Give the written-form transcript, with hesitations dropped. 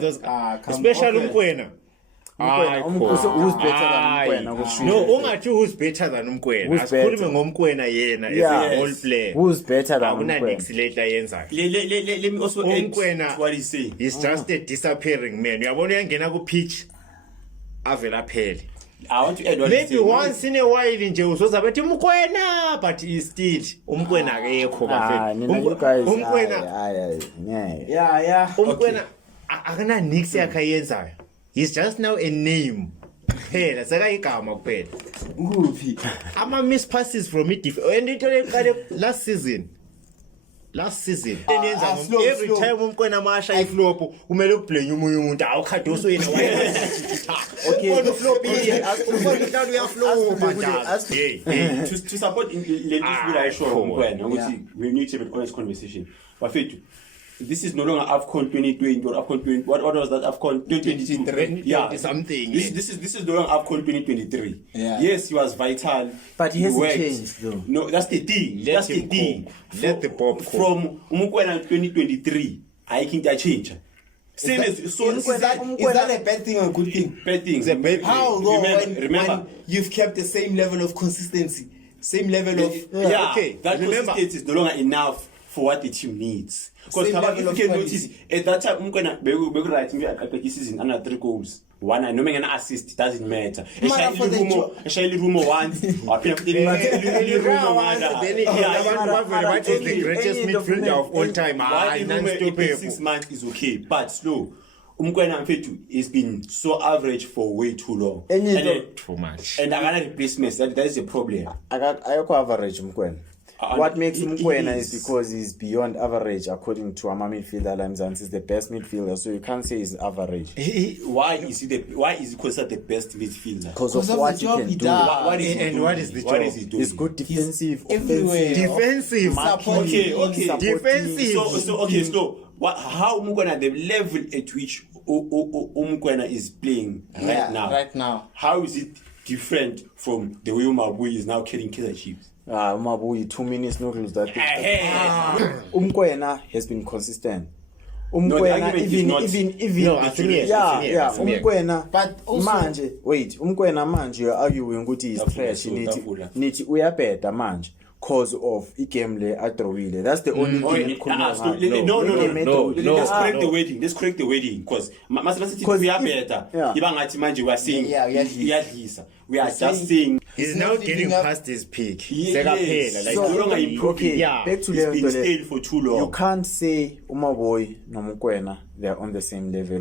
Those especially Umkwena. Who's better than Umkwena? No, ungathi who's better than Umkwena. Asikhulume ngomkwena yena as a role player. Who's better than Umkwena? Next later yenzayo. Let me also add what he say. He's just a disappearing man. Uyabona uyangena ku pitch avela phele. I want to add what maybe once in a while nje uzoza bathi Umkwena, but he still Umkwena akekho bafethu. Umkwena yeah. Umkwena akana nix yakhe yenzayo. He's just now a name. Phela sekayigama kuphela. Kuphi? Ama miss passes from it and it last season. Every time Umkwena masha iflop kumele ublame umunye umuntu awukhadoso yena waye. Okay. To support le issue I show Umkwena ukuthi we need to have an honest conversation. Bafethu, this is no longer AFCON 2020 or AFCON 20. What was that AFCON 2023? Yeah, something. This is no longer AFCON 2023. Yeah. Yes, he was vital, but he hasn't changed though. No, that's the thing. Let the pop from Umkwena 2023. I think that change. Is that a bad thing or a good thing? Bad thing. It's a bad thing. How though? Remember, when you've kept the same level of consistency, same level of okay. That consistency is no longer enough for what the team needs. Because you can notice at that time Umkwena be right at the season under 3 goals. One I know an assist doesn't matter. Shayli Rumo once or what is the greatest midfielder of all time? 6 months is okay, but slow. Umkwena mfethu has been so average for way too long. Too much. And I got replacements. That is a problem. I average Umkwena. What makes him Umkwena is because he's beyond average according to Ama midfielder Lamzans. He's the best midfielder, so you can't say he's average. Why is he considered the best midfielder? Because of what he can do. What is the job? He's good defensive, everywhere. Defensive. Okay. Defensive. So how Umkwena, the level at which Umkwena is playing right now? How is it different from the way Umabui is now carrying Kaizer Chiefs? Umabui 2 minutes no lose that. Umkwena has been consistent. Umkwena Umkwena but manje Umkwena manje you're arguing ukuthi is trash nithi uyabheda manje cause of igame le adrowile. That's the only thing. No. Let's correct the wording because we are better. Ibangathi manje we are saying iyadlisa. We are just saying he's now getting past his peak. Sekaphela like no longer improving. Back to he's been stale for too long. You can't say Umaboy no Umkwena they are on the same level.